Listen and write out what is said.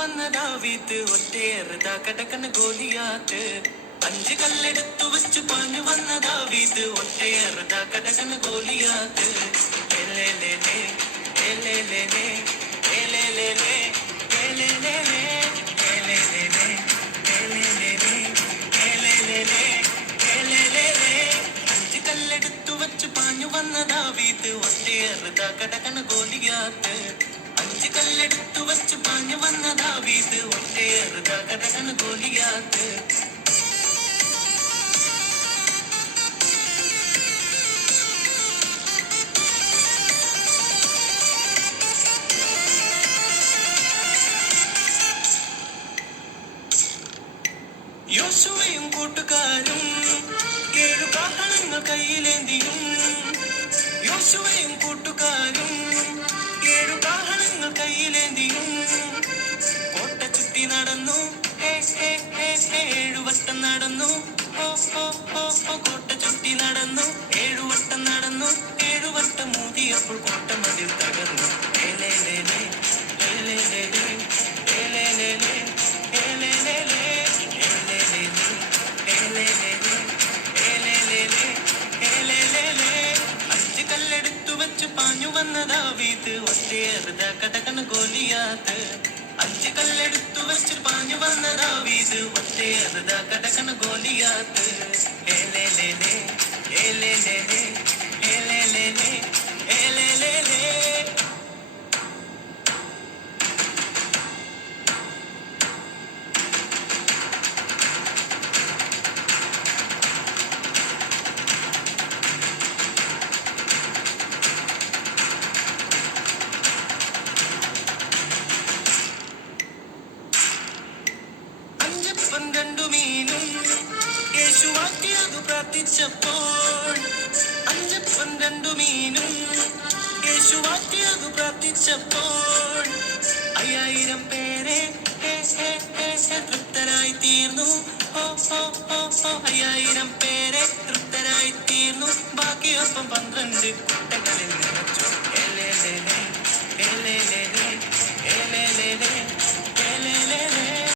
വന്ന ദാവീദ് ഒറ്റയേറുതാ കടക്കൻ ഗോലിയാത്ത്. 5 കല്ലെടുത്തു വെച്ചു പാഞ്ഞു വന്ന ദാവീദ് ഒറ്റയേറുതാ കടക്കൻ ഗോലിയാത്ത്. ഏലേലേലേ, ഏലേലേലേ, ഏലേലേലേ, ഏലേലേലേ, ഏലേലേലേ, ഏലേലേലേ, ഏലേലേലേ, ഏലേലേലേ. 5 കല്ലെടുത്തു വെച്ചു പാഞ്ഞു വന്ന ദാവീദ് ഒറ്റയേറുതാ കടക്കൻ ഗോലിയാത്ത്. 5 കല്ലെടുത്തു വെച്ചു പാഞ്ഞു വന്ന ദാവീദ് ഒറ്റയേറുതാ കടക്കൻ ഗോലിയാത്ത്. യോശുവയും കൂട്ടുകാരും 7 കാഹളങ്ങൾ കയ്യിലേന്തിയും. യോശുവയും കൂട്ടുകാരും 7 കാഹളങ്ങൾ കയ്യിലേന്തിയും. കോട്ട ചുറ്റി നടന്നു 7 വട്ടം നടന്നു. കോട്ട ചുറ്റി നടന്നു 7 വട്ടം നടന്നു. 7 വട്ടം മൂതിയപ്പോൾ കോട്ട മതിൽ തകർന്നു. ഏലേലേലേ, ഏലേലേലേ, ഏലേലേലേ, ഏലേലേലേ, ഏലേലേലേ, ഏലേലേലേ, ഏലേലേലേ. 5 കല്ലെടുത്തു വെച്ചു പാഞ്ഞു വന്ന ദാവീദ് ഒറ്റയേറുതാ കടക്കൻ ഗോലിയാത്ത്. 5 കല്ലെടുത്തു വെച്ചു പാഞ്ഞു വന്ന ദാവീദ് ഒറ്റയേറുതാ കടക്കൻ ഗോലിയാത്ത്. ഏലേലേലേ, ഏലേലേലേ, ഏലേലേലേ, ഏലേലേലേ. അഞ്ചപ്പം 2 മീനും യേശു മാറ്റിയതു പ്രാർത്ഥിച്ചപ്പോൾ. 5 2 മീനും യേശു മാറ്റിയതു പ്രാർത്ഥിച്ചപ്പോൾ. 5000 പേരെ തൃപ്തരായി തീർന്നു. 5000 പേരെ തൃപ്തരായി തീർന്നു. ബാക്കിയൊപ്പം 12 കുട്ടകളിൽ നിറച്ചു.